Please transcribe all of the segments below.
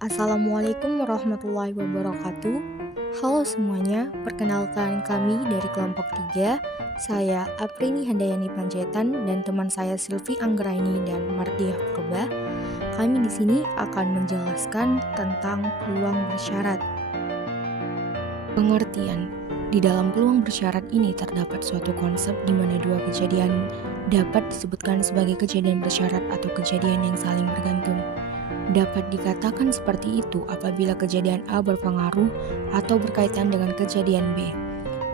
Assalamualaikum warahmatullahi wabarakatuh. Halo semuanya, perkenalkan kami dari kelompok 3. Saya Aprini Handayani Panjaitan dan teman saya Silvi Anggraini dan Mardiah Purba. Kami di sini akan menjelaskan tentang peluang bersyarat. Pengertian. Di dalam peluang bersyarat ini terdapat suatu konsep di mana dua kejadian dapat disebutkan sebagai kejadian bersyarat atau kejadian yang saling bergantung. Dapat dikatakan seperti itu apabila kejadian A berpengaruh atau berkaitan dengan kejadian B.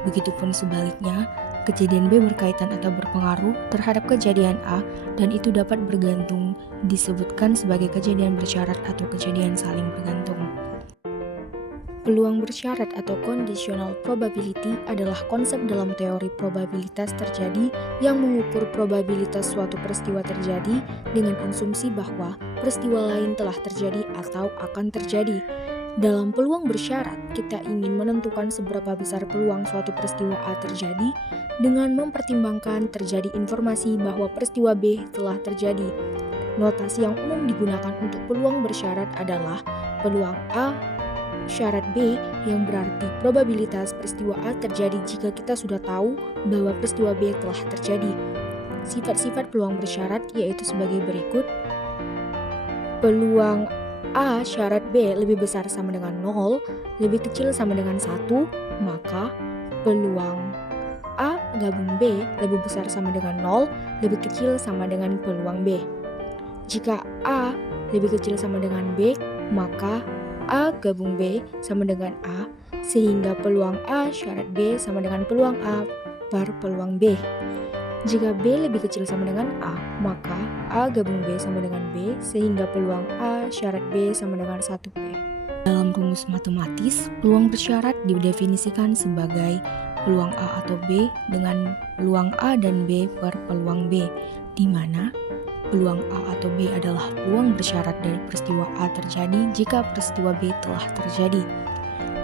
Begitupun sebaliknya, kejadian B berkaitan atau berpengaruh terhadap kejadian A dan itu dapat bergantung disebutkan sebagai kejadian bersyarat atau kejadian saling bergantung. Peluang bersyarat atau conditional probability adalah konsep dalam teori probabilitas terjadi yang mengukur probabilitas suatu peristiwa terjadi dengan asumsi bahwa peristiwa lain telah terjadi atau akan terjadi. Dalam peluang bersyarat, kita ingin menentukan seberapa besar peluang suatu peristiwa A terjadi dengan mempertimbangkan terjadi informasi bahwa peristiwa B telah terjadi. Notasi yang umum digunakan untuk peluang bersyarat adalah peluang A syarat B, yang berarti probabilitas peristiwa A terjadi jika kita sudah tahu bahwa peristiwa B telah terjadi. Sifat-sifat peluang bersyarat yaitu sebagai berikut. Peluang A syarat B lebih besar sama dengan 0, lebih kecil sama dengan 1, maka peluang A gabung B lebih besar sama dengan 0, lebih kecil sama dengan peluang B. Jika A lebih kecil sama dengan B, maka A gabung B sama dengan A, sehingga peluang A syarat B sama dengan peluang A per peluang B. Jika B lebih kecil sama dengan A, maka A gabung B sama dengan B, sehingga peluang A syarat B sama dengan 1B. Dalam rumus matematis, peluang bersyarat didefinisikan sebagai peluang A atau B dengan peluang A dan B per peluang B, di mana peluang A atau B adalah peluang bersyarat dari peristiwa A terjadi jika peristiwa B telah terjadi.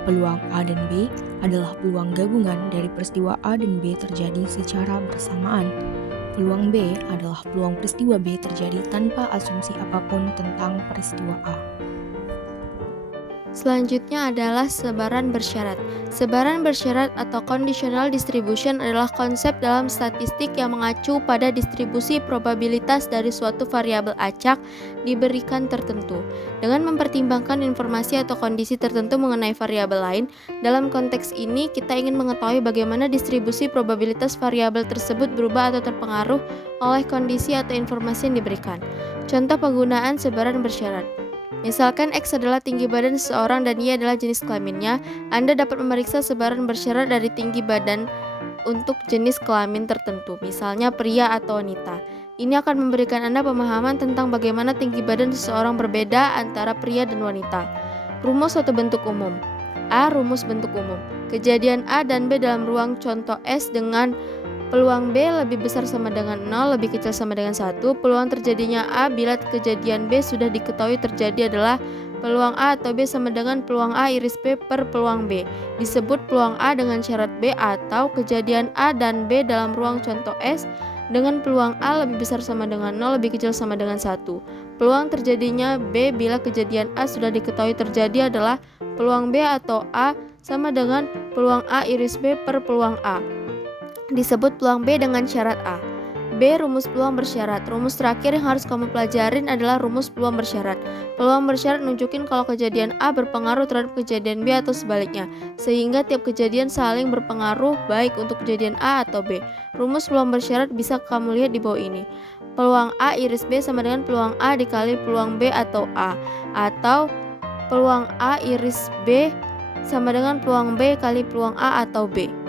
Peluang A dan B adalah peluang gabungan dari peristiwa A dan B terjadi secara bersamaan. Peluang B adalah peluang peristiwa B terjadi tanpa asumsi apapun tentang peristiwa A. Selanjutnya adalah sebaran bersyarat. Sebaran bersyarat atau conditional distribution adalah konsep dalam statistik yang mengacu pada distribusi probabilitas dari suatu variabel acak diberikan tertentu. Dengan mempertimbangkan informasi atau kondisi tertentu mengenai variabel lain, dalam konteks ini kita ingin mengetahui bagaimana distribusi probabilitas variabel tersebut berubah atau terpengaruh oleh kondisi atau informasi yang diberikan. Contoh penggunaan sebaran bersyarat. Misalkan X adalah tinggi badan seseorang dan Y adalah jenis kelaminnya, Anda dapat memeriksa sebaran bersyarat dari tinggi badan untuk jenis kelamin tertentu, misalnya pria atau wanita. Ini akan memberikan Anda pemahaman tentang bagaimana tinggi badan seseorang berbeda antara pria dan wanita. Rumus suatu bentuk umum. A. Rumus bentuk umum. Kejadian A dan B dalam ruang contoh S dengan peluang B lebih besar sama dengan 0, lebih kecil sama dengan 1. Peluang terjadinya A bila kejadian B sudah diketahui terjadi adalah peluang A atau B sama dengan peluang A iris B per peluang B. Disebut peluang A dengan syarat B atau kejadian A dan B dalam ruang contoh S dengan peluang A lebih besar sama dengan 0, lebih kecil sama dengan 1. Peluang terjadinya B bila kejadian A sudah diketahui terjadi adalah peluang B atau A sama dengan peluang A iris B per peluang A. Disebut peluang B dengan syarat A. B. Rumus peluang bersyarat. Rumus terakhir yang harus kamu pelajarin adalah rumus peluang bersyarat. Peluang bersyarat nunjukin kalau kejadian A berpengaruh terhadap kejadian B atau sebaliknya, sehingga tiap kejadian saling berpengaruh baik untuk kejadian A atau B. Rumus peluang bersyarat bisa kamu lihat di bawah ini. Peluang A iris B sama dengan peluang A dikali peluang B atau A, atau peluang A iris B sama dengan peluang B kali peluang A atau B.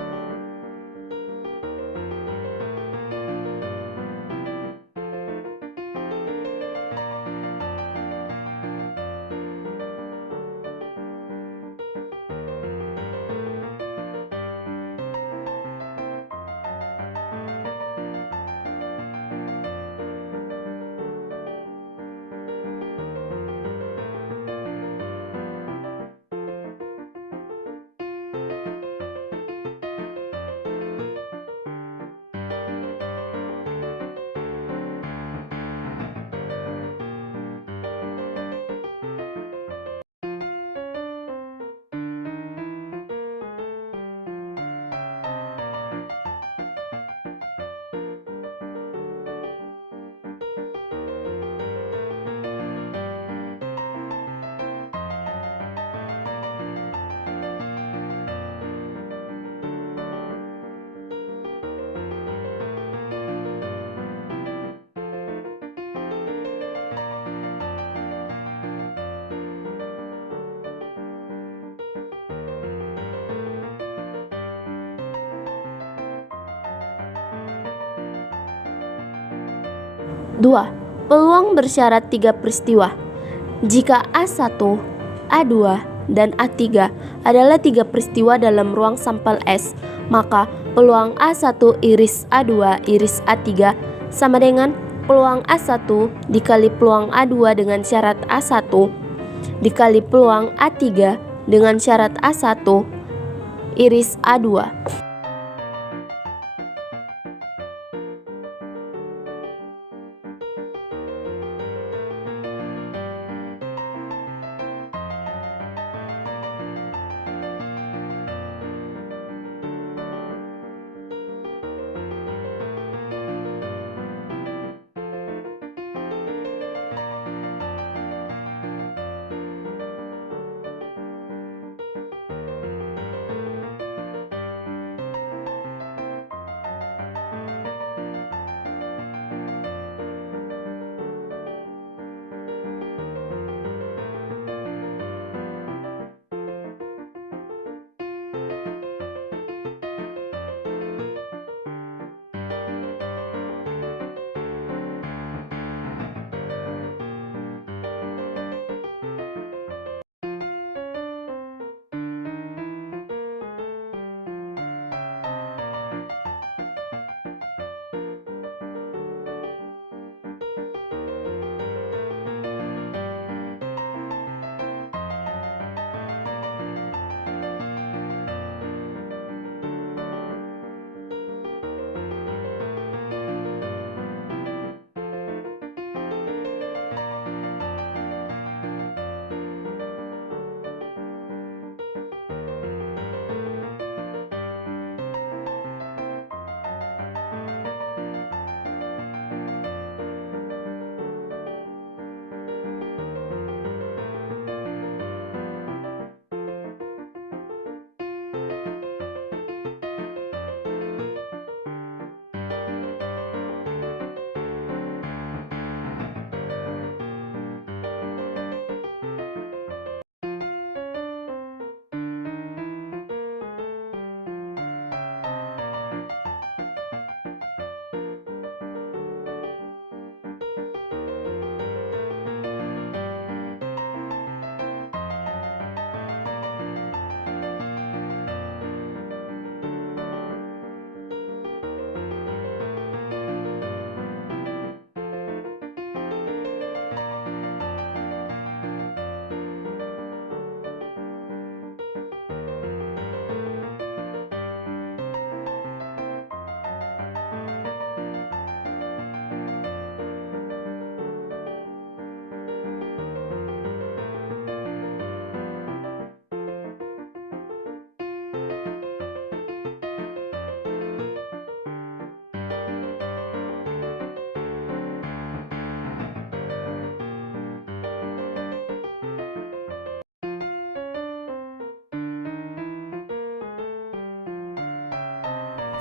2. Peluang bersyarat 3 peristiwa. Jika A1, A2, dan A3 adalah 3 peristiwa dalam ruang sampel S, maka peluang A1 iris A2 iris A3 sama dengan peluang A1 dikali peluang A2 dengan syarat A1 dikali peluang A3 dengan syarat A1 iris A2.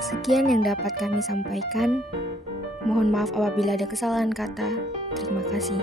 Sekian yang dapat kami sampaikan. Mohon maaf apabila ada kesalahan kata. Terima kasih.